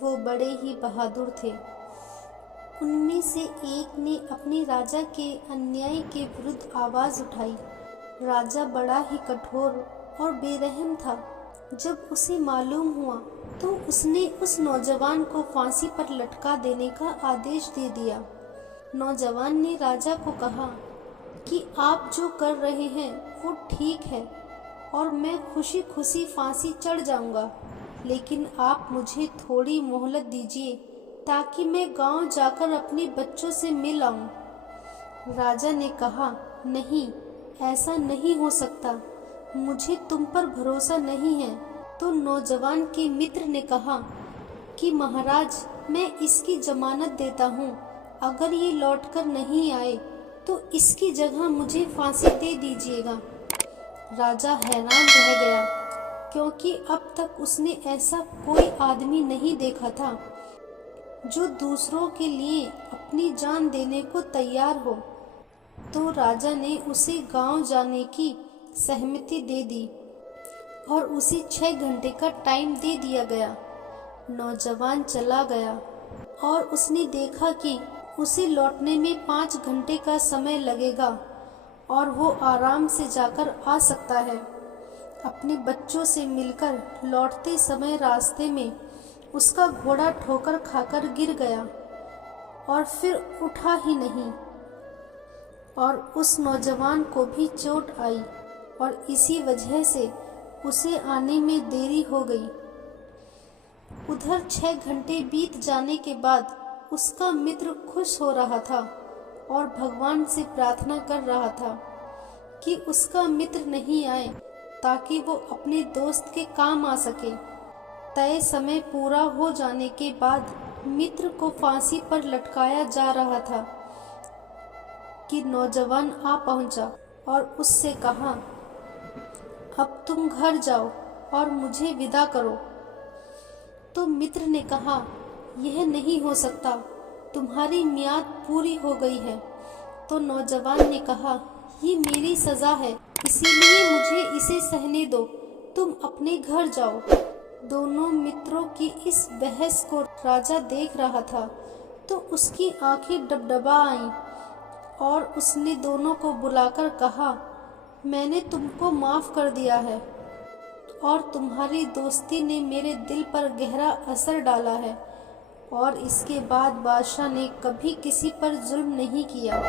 वो बड़े ही बहादुर थे। उनमें से एक ने अपने राजा के अन्याय के विरुद्ध आवाज़ उठाई। राजा बड़ा ही कठोर और बेरहम था। जब उसे मालूम हुआ तो उसने उस नौजवान को फांसी पर लटका देने का आदेश दे दिया। नौजवान ने राजा को कहा कि आप जो कर रहे हैं वो ठीक है और मैं खुशी खुशी फांसी चढ़ जाऊंगा, लेकिन आप मुझे थोड़ी मोहलत दीजिए ताकि मैं गांव जाकर अपने बच्चों से मिल आऊं। राजा ने कहा, नहीं, ऐसा नहीं हो सकता, मुझे तुम पर भरोसा नहीं है। तो नौजवान के मित्र ने कहा कि महाराज, मैं इसकी जमानत देता हूँ, अगर ये लौटकर नहीं आए तो इसकी जगह मुझे फांसी दे दीजिएगा। राजा हैरान रह गया, क्योंकि अब तक उसने ऐसा कोई आदमी नहीं देखा था जो दूसरों के लिए अपनी जान देने को तैयार हो। तो राजा ने उसे गांव जाने की सहमति दे दी और उसे 6 घंटे का टाइम दे दिया गया। नौजवान चला गया और उसने देखा कि उसे लौटने में 5 घंटे का समय लगेगा और वो आराम से जाकर आ सकता है। अपने बच्चों से मिलकर लौटते समय रास्ते में उसका घोड़ा ठोकर खाकर गिर गया और फिर उठा ही नहीं, और उस नौजवान को भी चोट आई और इसी वजह से उसे आने में देरी हो गई। उधर 6 घंटे बीत जाने के बाद उसका मित्र खुश हो रहा था और भगवान से प्रार्थना कर रहा था कि उसका मित्र नहीं आए ताकि वो अपने दोस्त के काम आ सके। तय समय पूरा हो जाने के बाद मित्र को फांसी पर लटकाया जा रहा था कि नौजवान आ पहुंचा और उससे कहा, अब तुम घर जाओ और मुझे विदा करो। तो मित्र ने कहा, यह नहीं हो सकता, तुम्हारी मियाद पूरी हो गई है। तो नौजवान ने कहा, ये मेरी सज़ा है, इसीलिए मुझे इसे सहने दो, तुम अपने घर जाओ। दोनों मित्रों की इस बहस को राजा देख रहा था तो उसकी आंखें डबडबा आईं और उसने दोनों को बुलाकर कहा, मैंने तुमको माफ़ कर दिया है और तुम्हारी दोस्ती ने मेरे दिल पर गहरा असर डाला है, और इसके बाद बादशाह ने कभी किसी पर जुल्म नहीं किया।